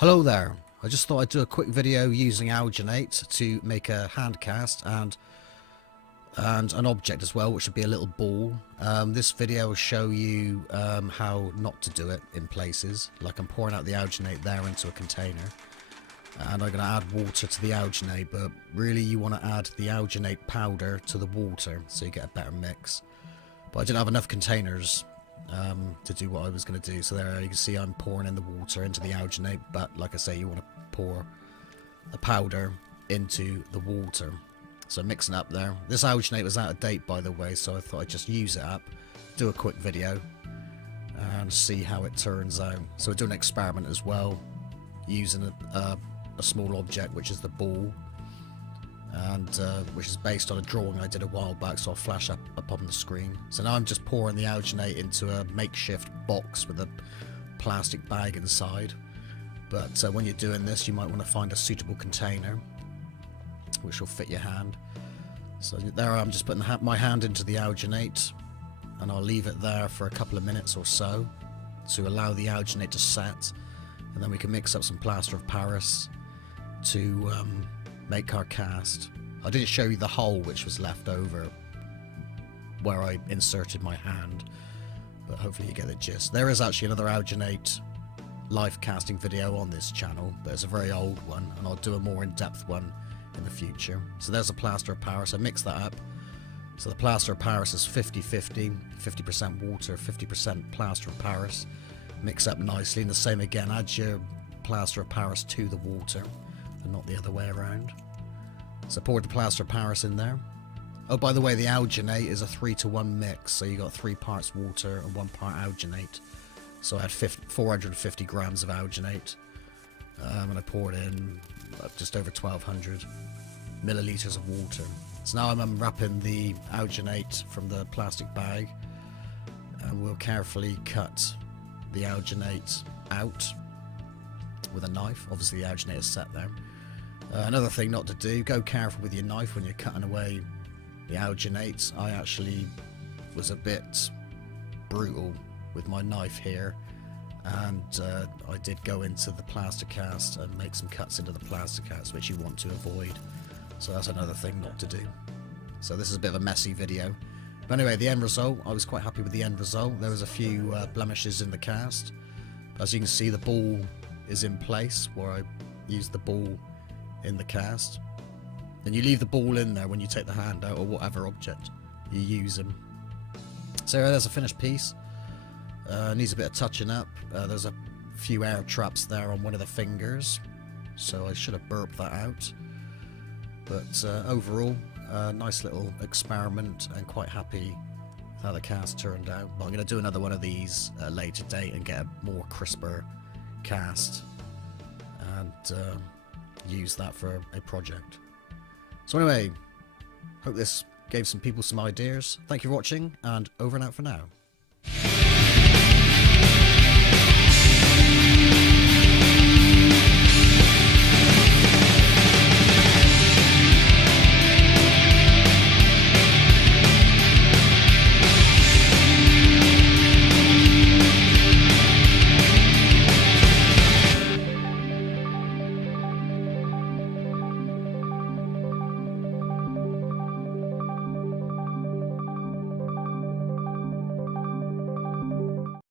Hello there. I just thought I'd do a quick video using Alginate to make a hand cast and an object as well, which would be a little ball. This video will show you how not to do it in places. Like I'm pouring out the Alginate there into a container, and I'm going to add water to the Alginate, but really you want to add the Alginate powder to the water so you get a better mix. But I didn't have enough containers to do what I was going to do, so there you can see I'm pouring in the water into the Alginate, but like I say, you want to pour the powder into the water. So mixing up there. This Alginate was out of date, by the way, so I thought I'd just use it up, do a quick video and see how it turns out. So we're doing an experiment as well, using a small object, which is the ball, and which is based on a drawing I did a while back, so I'll flash up on the screen. So now I'm just pouring the Alginate into a makeshift box with a plastic bag inside, but when you're doing this you might want to find a suitable container which will fit your hand. So there I'm just putting my hand into the Alginate, and I'll leave it there for a couple of minutes or so to allow the Alginate to set, and then we can mix up some plaster of Paris to make our cast. I didn't show you the hole which was left over where I inserted my hand, but hopefully you get the gist. There is actually another Alginate Lifecasting video on this channel, but it's a very old one, and I'll do a more in-depth one in the future. So there's a plaster of Paris. I mix that up. So the plaster of Paris is 50-50, 50% water, 50% plaster of Paris. Mix up nicely, and the same again, add your plaster of Paris to the water and not the other way around. So pour the plaster of Paris in there. Oh, by the way, the Alginate is a 3-to-1 mix, so you got 3 parts water and 1 part Alginate. So I had 450 grams of Alginate, and I poured in just over 1200 milliliters of water. So now I'm unwrapping the Alginate from the plastic bag, and we'll carefully cut the Alginate out with a knife. Obviously the Alginate is set there. Another thing not to do, go careful with your knife when you're cutting away the Alginate. I actually was a bit brutal with my knife here, and I did go into the plaster cast and make some cuts into the plaster cast, which you want to avoid. So that's another thing not to do. So this is a bit of a messy video, but anyway, the end result, I was quite happy with the end result. There was a few blemishes in the cast. As you can see, the ball is in place where I used the ball in the cast, and you leave the ball in there when you take the hand out or whatever object you use them. So there's a finished piece. Needs a bit of touching up. There's a few air traps there on one of the fingers, so I should have burped that out. But overall, nice little experiment, and quite happy with how the cast turned out. But I'm going to do another one of these later date and get a more crisper cast and use that for a project. So anyway, hope this gave some people some ideas. Thank you for watching, and over and out for now.